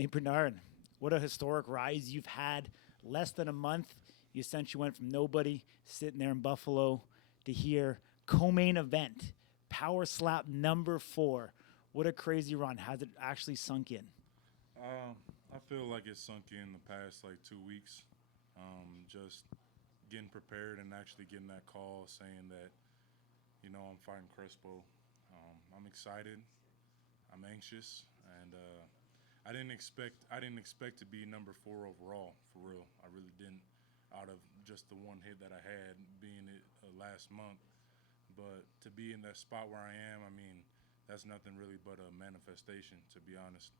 Nate Bernard, what a historic rise you've had. Less than a month, you essentially went from nobody sitting there in Buffalo to here. Co-main event, Power Slap number 4. What a crazy run. Has it actually sunk in? I feel like it sunk in the past like 2 weeks. Just getting prepared and actually getting that call saying that I'm fighting Crespo. I'm excited. I'm anxious, and I didn't expect to be number 4 overall for real. I really didn't. Out of just the one hit that I had, being it last month, but to be in that spot where I am, I mean, that's nothing really but a manifestation, to be honest.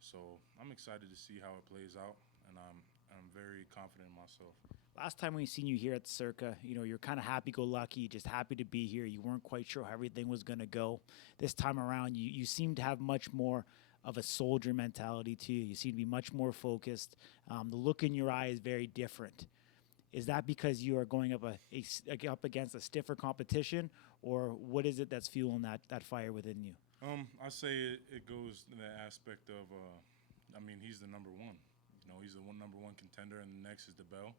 So I'm excited to see how it plays out, and I'm very confident in myself. Last time we seen you here at the Circa, you're kind of happy-go-lucky, just happy to be here. You weren't quite sure how everything was going to go. This time around, you seem to have much more of a soldier mentality to you. You seem to be much more focused. The look in your eye is very different. Is that because you are going up against a stiffer competition, or what is it that's fueling that fire within you? I say it goes to the aspect of, I mean, he's the number one. He's the number one contender, and the next is the bell.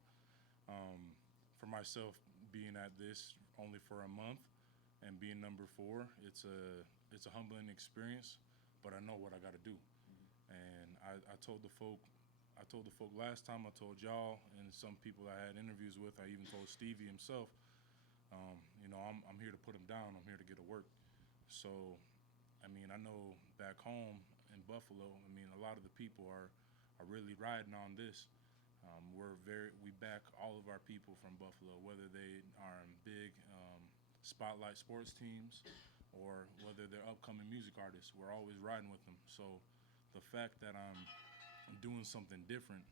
For myself, being at this only for a month and being number 4, it's a humbling experience, but I know what I got to do. And I told the folk, last time. I told y'all and some people I had interviews with. I even told Stevie himself. I'm here to put him down. I'm here to get to work. So, I mean, I know back home in Buffalo, I mean, a lot of the people are really riding on this. We back all of our people from Buffalo, whether they are in big spotlight sports teams or whether they're upcoming music artists. We're always riding with them. So the fact that I'm doing something different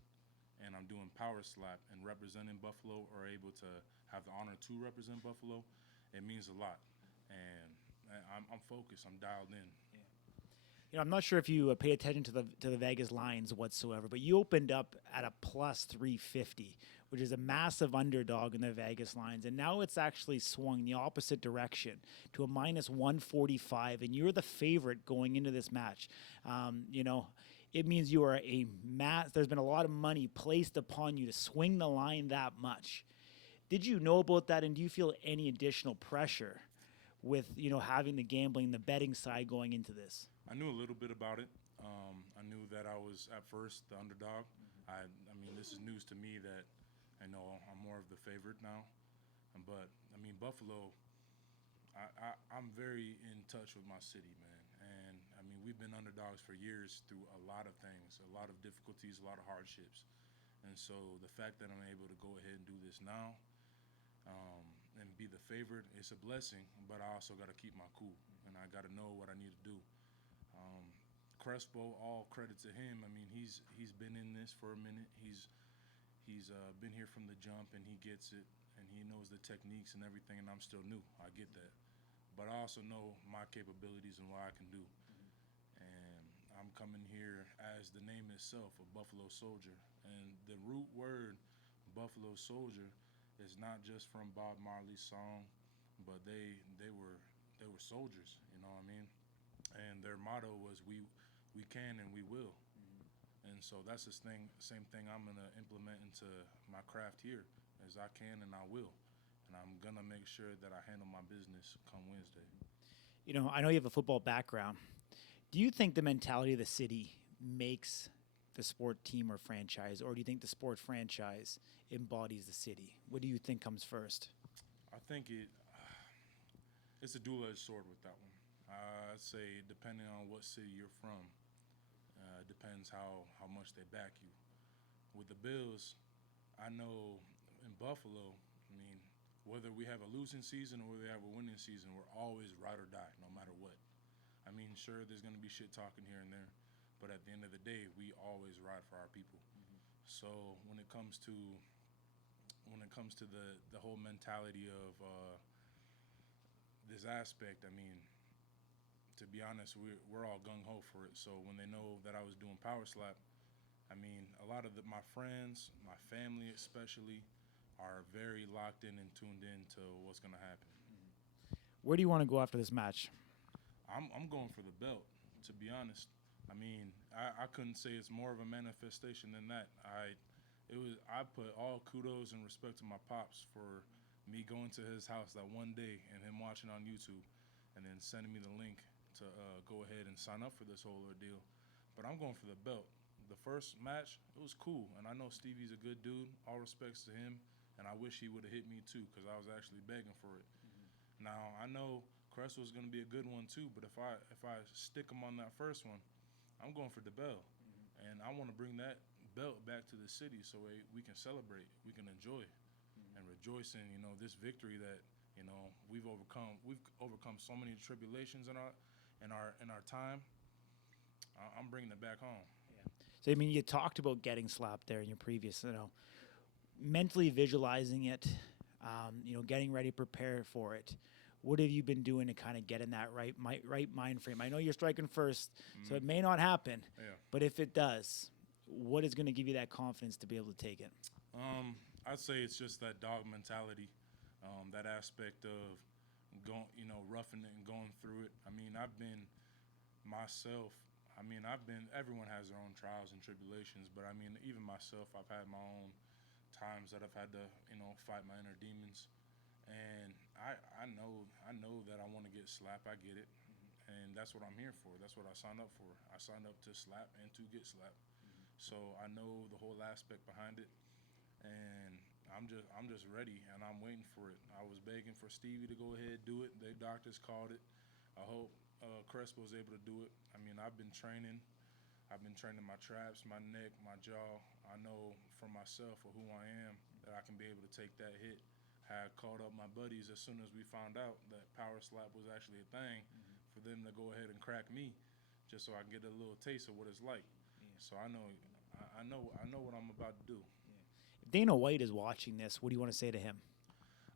and I'm doing Power Slap and representing Buffalo, or able to have the honor to represent Buffalo, it means a lot. And I'm focused. I'm dialed in. I'm not sure if you pay attention to the Vegas lines whatsoever, but you opened up at a plus 350, which is a massive underdog in the Vegas lines, and now it's actually swung the opposite direction to a minus 145, and you're the favorite going into this match. It means you are a mass. There's been a lot of money placed upon you to swing the line that much. Did you know about that, and do you feel any additional pressure with having the gambling, the betting side going into this? I knew a little bit about it. I knew that I was at first the underdog. I mean, this is news to me that I know I'm more of the favorite now. But I mean, Buffalo, I'm very in touch with my city, man. And I mean, we've been underdogs for years through a lot of things, a lot of difficulties, a lot of hardships. And so the fact that I'm able to go ahead and do this now, and be the favorite, it's a blessing. But I also got to keep my cool, and I got to know what I need to do. Um, Crespo, all credit to him. I mean, he's been in this for a minute. He's been here from the jump, and he gets it, and he knows the techniques and everything. And I'm still new. I get that, but I also know my capabilities and what I can do. And I'm coming here as the name itself, a Buffalo Soldier, and the root word Buffalo Soldier is not just from Bob Marley's song, but they were soldiers. You know what I mean? And their motto was we can and we will. And so that's the same thing I'm gonna implement into my craft here, as I can and I will. And I'm gonna make sure that I handle my business come Wednesday. I know you have a football background. Do you think the mentality of the city makes the sport team or franchise, or do you think the sport franchise embodies the city? What do you think comes first? I think it's a dual-edged sword with that one. I'd say depending on what city you're from, depends how much they back you. With the Bills, I know in Buffalo, I mean, whether we have a losing season or we have a winning season, we're always ride or die, no matter what. I mean, sure, there's gonna be shit talking here and there, but at the end of the day, we always ride for our people. So when it comes to the whole mentality of this aspect, I mean, to be honest, we're all gung ho for it. So when they know that I was doing Power Slap, I mean, a lot of my friends, my family especially, are very locked in and tuned in to what's gonna happen. Where do you want to go after this match? I'm going for the belt. To be honest, I mean, I couldn't say it's more of a manifestation than that. I put all kudos and respect to my pops for me going to his house that one day and him watching on YouTube, and then sending me the link to go ahead and sign up for this whole ordeal. But I'm going for the belt. The first match, it was cool, and I know Stevie's a good dude. All respects to him, and I wish he would have hit me too, because I was actually begging for it. Now I know Cresswell's going to be a good one too, but if I stick him on that first one, I'm going for DeBell, and I want to bring that belt back to the city so we can celebrate, we can enjoy, and rejoice in this victory that we've overcome. We've overcome so many tribulations in our time. I'm bringing it back home. So I mean, you talked about getting slapped there in your previous, mentally visualizing it, getting ready, prepare for it. What have you been doing to kind of get in that right mind frame? I know you're striking first, so it may not happen. Yeah. But if it does, what is going to give you that confidence to be able to take it? I'd say it's just that dog mentality, that aspect of going, roughing it and going through it. I mean, I've been myself. Everyone has their own trials and tribulations, but I mean, even myself, I've had my own times that I've had to, fight my inner demons. And I know that I want to get slapped. I get it. And that's what I'm here for. That's what I signed up for. I signed up to slap and to get slapped. So I know the whole aspect behind it. And I'm just ready, and I'm waiting for it. I was begging for Stevie to go ahead, do it. Their doctors called it. I hope Crespo's able to do it. I mean, I've been training my traps, my neck, my jaw. I know for myself or who I am that I can be able to take that hit. I called up my buddies as soon as we found out that power slap was actually a thing, for them to go ahead and crack me, just so I can get a little taste of what it's like. Yeah. So I know what I'm about to do. Yeah. If Dana White is watching this, what do you want to say to him?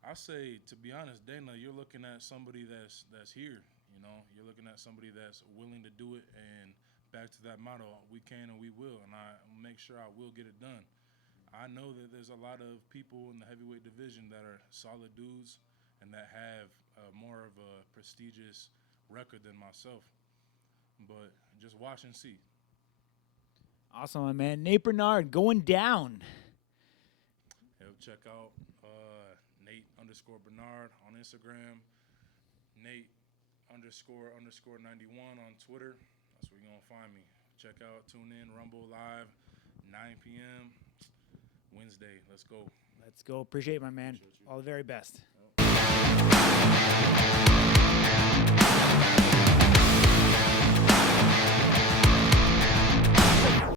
I say, to be honest, Dana, you're looking at somebody that's here. You're looking at somebody that's willing to do it, and back to that motto, we can and we will, and I make sure I will get it done. I know that there's a lot of people in the heavyweight division that are solid dudes and that have more of a prestigious record than myself. But just watch and see. Awesome, my man. Nate Bernard going down. Check out Nate_Bernard on Instagram. Nate__91 on Twitter. That's where you're going to find me. Check out, tune in, Rumble Live, 9 p.m. Wednesday. Let's go. Let's go. Appreciate it, my man. All the very best.